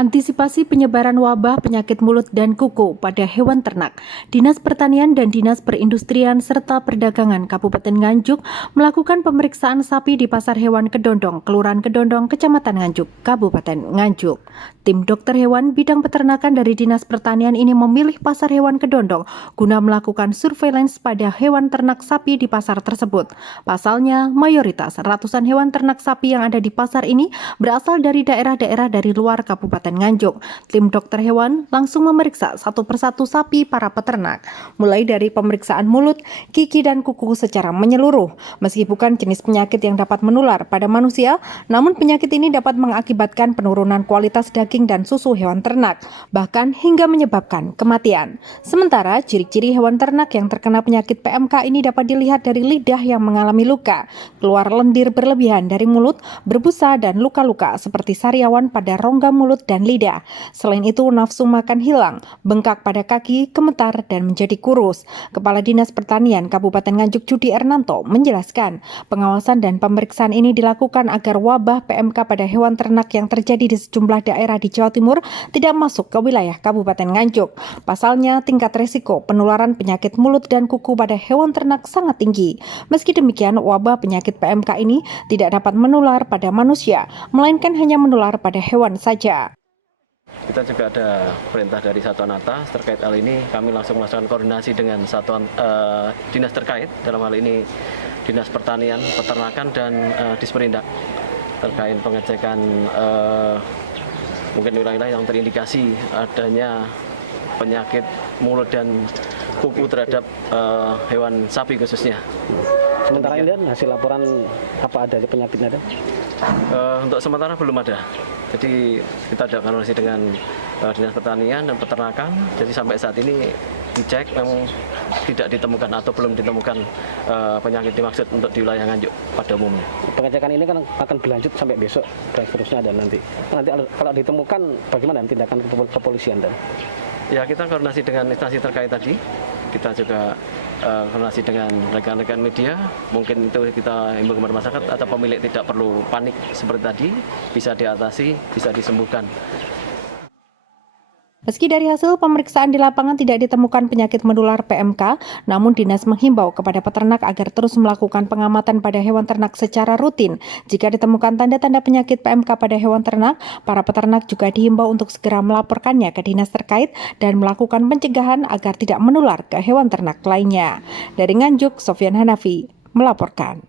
Antisipasi penyebaran wabah penyakit mulut dan kuku pada hewan ternak, Dinas Pertanian dan Dinas Perindustrian serta Perdagangan Kabupaten Nganjuk melakukan pemeriksaan sapi di Pasar Hewan Kedondong, Kelurahan Kedondong, Kecamatan Nganjuk, Kabupaten Nganjuk. Tim dokter hewan bidang peternakan dari Dinas Pertanian ini memilih Pasar Hewan Kedondong guna melakukan surveillance pada hewan ternak sapi di pasar tersebut. Pasalnya, mayoritas ratusan hewan ternak sapi yang ada di pasar ini berasal dari daerah-daerah dari luar Kabupaten Nganjuk. Tim dokter hewan langsung memeriksa satu persatu sapi para peternak, mulai dari pemeriksaan mulut, gigi, dan kuku secara menyeluruh. Meski bukan jenis penyakit yang dapat menular pada manusia, namun penyakit ini dapat mengakibatkan penurunan kualitas daging dan susu hewan ternak, bahkan hingga menyebabkan kematian. Sementara, ciri-ciri hewan ternak yang terkena penyakit PMK ini dapat dilihat dari lidah yang mengalami luka, keluar lendir berlebihan dari mulut, berbusa, dan luka-luka seperti sariawan pada rongga mulut dan lidah. Selain itu, nafsu makan hilang, bengkak pada kaki, gemetar, dan menjadi kurus. Kepala Dinas Pertanian Kabupaten Nganjuk Judi Ernanto menjelaskan, pengawasan dan pemeriksaan ini dilakukan agar wabah PMK pada hewan ternak yang terjadi di sejumlah daerah di Jawa Timur tidak masuk ke wilayah Kabupaten Nganjuk. Pasalnya, tingkat resiko penularan penyakit mulut dan kuku pada hewan ternak sangat tinggi. Meski demikian, wabah penyakit PMK ini tidak dapat menular pada manusia, melainkan hanya menular pada hewan saja. Kita juga ada perintah dari Satuan Atas terkait hal ini. Kami langsung melakukan koordinasi dengan satuan dinas terkait, dalam hal ini Dinas Pertanian, Peternakan, dan Disperindak terkait pengecekan mungkin wilayah yang terindikasi adanya penyakit mulut dan kuku terhadap hewan sapi khususnya. Sementara ini hasil laporan apa ada penyakitnya ada? Untuk sementara belum ada. Jadi kita ada koordinasi dengan Dinas Pertanian dan Peternakan. Jadi sampai saat ini dicek memang tidak ditemukan atau belum ditemukan penyakit dimaksud untuk di wilayah Nganjuk pada umumnya. Pengecekan ini kan akan berlanjut sampai besok dan seterusnya, dan nanti kalau ditemukan bagaimana tindakan kepolisian dan? Ya, kita koordinasi dengan instansi terkait tadi. Kita juga koordinasi dengan rekan-rekan media. Mungkin itu kita himbau kepada masyarakat atau pemilik tidak perlu panik seperti tadi, bisa diatasi, bisa disembuhkan. Meski dari hasil pemeriksaan di lapangan tidak ditemukan penyakit menular PMK, namun Dinas menghimbau kepada peternak agar terus melakukan pengamatan pada hewan ternak secara rutin. Jika ditemukan tanda-tanda penyakit PMK pada hewan ternak, para peternak juga dihimbau untuk segera melaporkannya ke dinas terkait dan melakukan pencegahan agar tidak menular ke hewan ternak lainnya. Dari Nganjuk, Sofyan Hanafi melaporkan.